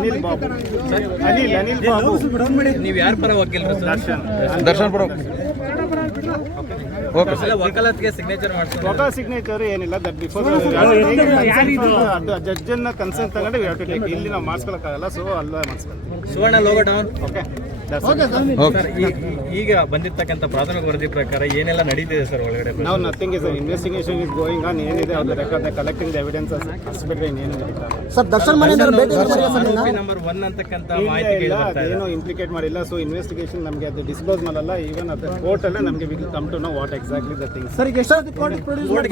ಅನಿಲ್ ಬಾಬು. ಅನಿಲ್ ಅನಿಲ್ ಬಾಬು. ನೀವು ಯಾರ ಪರ ವಕೀಲರು ಸರ್? ದರ್ಶನ್. ದರ್ಶನ್. ಪರ ಓಕೆ ವಕಾಲತ್ಗೆ ಸಿಗ್ನೇಚರ್ ಸಿಗ್ನೇಚರ್ ಏನಿಲ್ಲ ದಟ್ ಬಿಫೋರ್ ಜಡ್ಜ್ ಅನ್ನ ಕನ್ಸರ್ನ್ ತಗೊಂಡು. ಇಲ್ಲಿ ನಾವು ಮಾಡಿಸ್ಕೊಳಕ್ಕಾಗಲ್ಲ ಸೊ ಅಲ್ಲ ಮಾಡಿಸ್ಕೊಳ್ತೀವಿ. ಸುವರ್ಣ ಲೋಗೋ ಡೌನ್ ಓಕೆ ಈಗ ಬಂದಿರ್ತಕ್ಕಂಥ ಪ್ರಾಥಮಿಕ ವರದಿ ಪ್ರಕಾರ ಏನೆಲ್ಲ ನಡೀತಿದೆ ಸರ್ ಒಳಗಡೆ? ನಾವು nothing is investigation is going on ಏನಿದೆ ಅವ್ರ ರೆಕಾರ್ಡ್ ಕಲೆಕ್ಟಿಂಗ್ ಎವಿಡೆನ್ಸ್ ಅಷ್ಟ್ಬಿಟ್ರೆ ಇನ್ನೇನು ಸರ್ ದರ್ಶನ್ ಮನೆ ನಂಬರ್ ಒನ್ ಅಂತಕ್ಕಂಥ ಮಾಹಿತಿ ಇದೆ ಇಂಪ್ಲಿಕೇಟ್ ಮಾಡಿಲ್ಲ. ಸೊ ಇನ್ವೆಸ್ಟಿಗೇಷನ್ ನಮಗೆ ಅದು ಡಿಸ್ಕ್ಲೋಸ್ ಮಾಡಲ್ಲ. ಈವನ್ ಅದು ಕೋರ್ಟ್ ಅಲ್ಲೇ ನಮಗೆ will come to know what exactly the thing sir ಈಗ ಎಷ್ಟು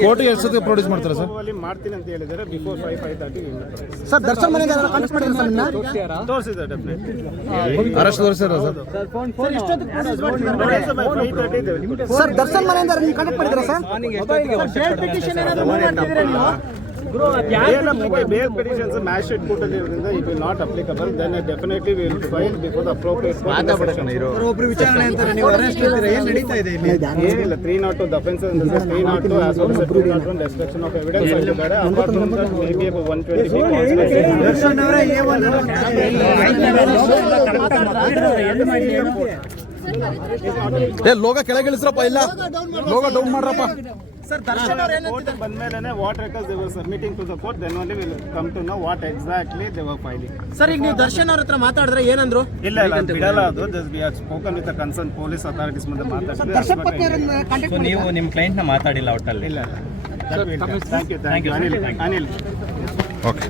ಕೋರ್ಟ್ ಎಷ್ಟು ಸತಿ ಪ್ರೊಡ್ಯೂಸ್ ಮಾಡ್ತಾರೆ ಸರ್ ಅಲ್ಲಿ ಮಾಡ್ತೀನಿ ಅಂತ ಹೇಳಿದರೆ before five five thirty sir Darshan ಮನೆ ಕಾಂಟ್ಯಾಕ್ಟ್ ಮಾಡಿದ್ರೆ ಸರ್ ತೋರಿಸಿದೆ ಡೆಫಿನೆಟ್ಲಿ ಅರೆಸ್ಟ್ ತೋರಿಸಿರ ಸರ್ ಸರ್ ದರ್ಶನ್ ಮನೆಯಿಂದ ನೀವು? ಕನೆಕ್ಟ್ ಮಾಡಿದ್ರೆ sir bail petitions it will not applicable then definitely will file before the appropriate ಒಬ್ರು ವಿಚಾರಣೆ ಅಂತ ನೀವು ಅರೆಸ್ಟ್ ಏನ್ ನಡೀತಾ ಇದೆ ಇಲ್ಲಿ? ಏನಿಲ್ಲ. Three nought two the offence three nought two as well nought destruction of evidence ಆಗಿದ್ದಾರೆ apart from that may be one twenty Darshan ಅವರೇ ಏ ಏ ಲೋಗ ಕೆಳಗಿಳಿಸ್ರಪ್ಪ ಇಲ್ಲ. ಲೋಗ ಡೌನ್ ಮಾಡ್ರಪ್ಪ. ಸರ್ ದರ್ಶನ್ ಅವರು ಏನಂತಿದ್ದಾರೆ ಬಂದ್ಮೇಲೆ what records they were submitting to the court then only will come to know what exactly they were filing sir ಈಗ ನೀವು ದರ್ಶನ್ ಅವ್ರ ಹತ್ರ ಮಾತಾಡಿದ್ರೆ ಏನಂದ್ರು? ಇಲ್ಲ ಇಲ್ಲ ಅದ್ ಬಿಡಲ್ಲ ಅದು. Just we are spoken with concern police authorities ಮುಂದೆ ಮಾತಾಡ್ತೀವಿ. ಸೊ ನೀವು ನಿಮ್ಮ ಕ್ಲೈಂಟ್ನ ಮಾತಾಡಿಲ್ಲ ಒಟ್ಟಲ್ಲಿ? ಇಲ್ಲ ಇಲ್ಲ. Thank you thank you Anil Anil okay